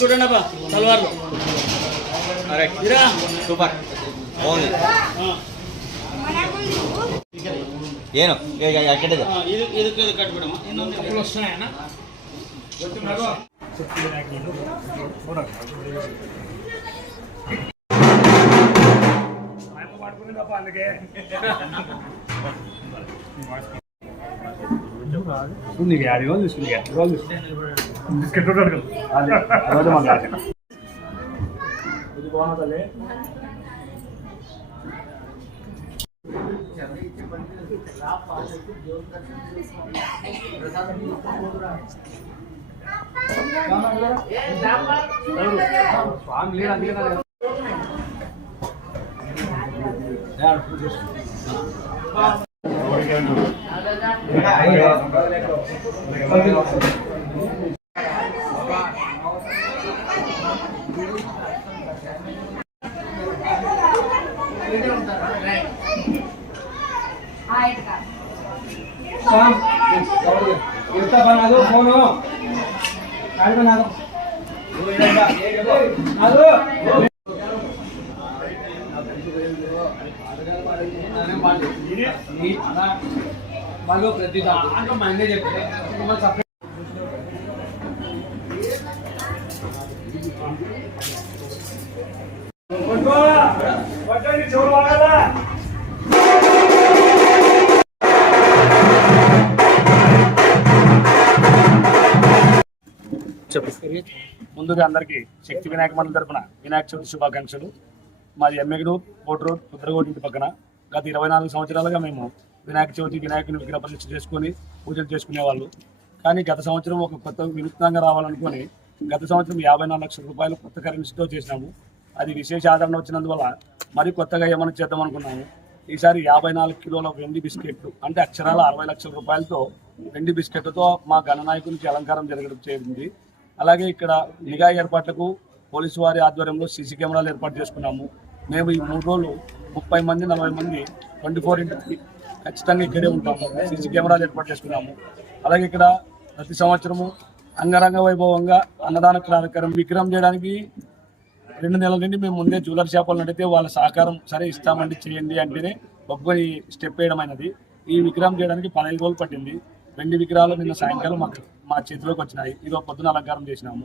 చూడండి అబ్బా తలవారు సూపర్ బాగుంది. ಏನು ಕೆಟ್ಟದು ಇದಕ್ಕೆ ಕಟ್ಬಿಡಮ್ಮ ಇನ್ನೊಂದು ವస్తున్నాಯಣ್ಣ అందుకే నీకు 50 రోజులు తీసుకుని రోజు బిస్కెట్ అదే రోజు మాట్లాడే ఇది బాగుంటుంది. స్వామి లేదు అందుకే ఫోను వాళ్ళు ప్రతి దాంట్లో మైండే చెప్తే ముందుగా అందరికీ శక్తి వినాయక మండలి తరపున వినాయక చవితి శుభాకాంక్షలు. మాది ఎమ్మెగడు కోట్ రోడ్ ఉత్తరగోటి ఇంటి పక్కన గత 24 సంవత్సరాలుగా మేము వినాయక చవితి వినాయకుని విగ్రహ ప్రతిష్ఠ చేసుకొని పూజలు చేసుకునేవాళ్ళు. కానీ గత సంవత్సరం ఒక కొత్త వినూత్నంగా రావాలనుకొని గత సంవత్సరం 54 లక్షల రూపాయలు కొత్త కరెన్సీతో చేసినాము. అది విశేష ఆదరణ వచ్చినందువల్ల మరి కొత్తగా ఏమైనా చేద్దాం అనుకున్నాము. ఈసారి 54 కిలోల వెండి బిస్కెట్లు అంటే అక్షరాల 60 లక్షల రూపాయలతో వెండి బిస్కెట్లతో మా గణనాయకునికి అలంకారం జరగడం చేరింది. అలాగే ఇక్కడ నిఘా ఏర్పాట్లకు పోలీసు వారి ఆధ్వర్యంలో సీసీ కెమెరాలు ఏర్పాటు చేసుకున్నాము. మేము ఈ 3 రోజులు 30 మంది 40 మంది 24/3 ఖచ్చితంగా ఇక్కడే ఉంటాము. సీసీ కెమెరాలు ఏర్పాటు చేసుకున్నాము. అలాగే ఇక్కడ ప్రతి సంవత్సరము అంగరంగ వైభవంగా అన్నదాన కార్యక్రమం విగ్రహం చేయడానికి 2 నెలల నుండి మేము ముందే జ్యువెలరీ షాపులు నడితే వాళ్ళ సహకారం సరే ఇస్తామండి చేయండి అంటేనే ఒప్పుకొని స్టెప్ వేయడమైనది. ఈ విగ్రహం చేయడానికి 15 రోజులు పట్టింది. వెండి విగ్రహాలు నిన్న సాయంకాలం మా చేతిలోకి వచ్చినాయి. ఈరోజు పొద్దున అలంకారం చేసినాము.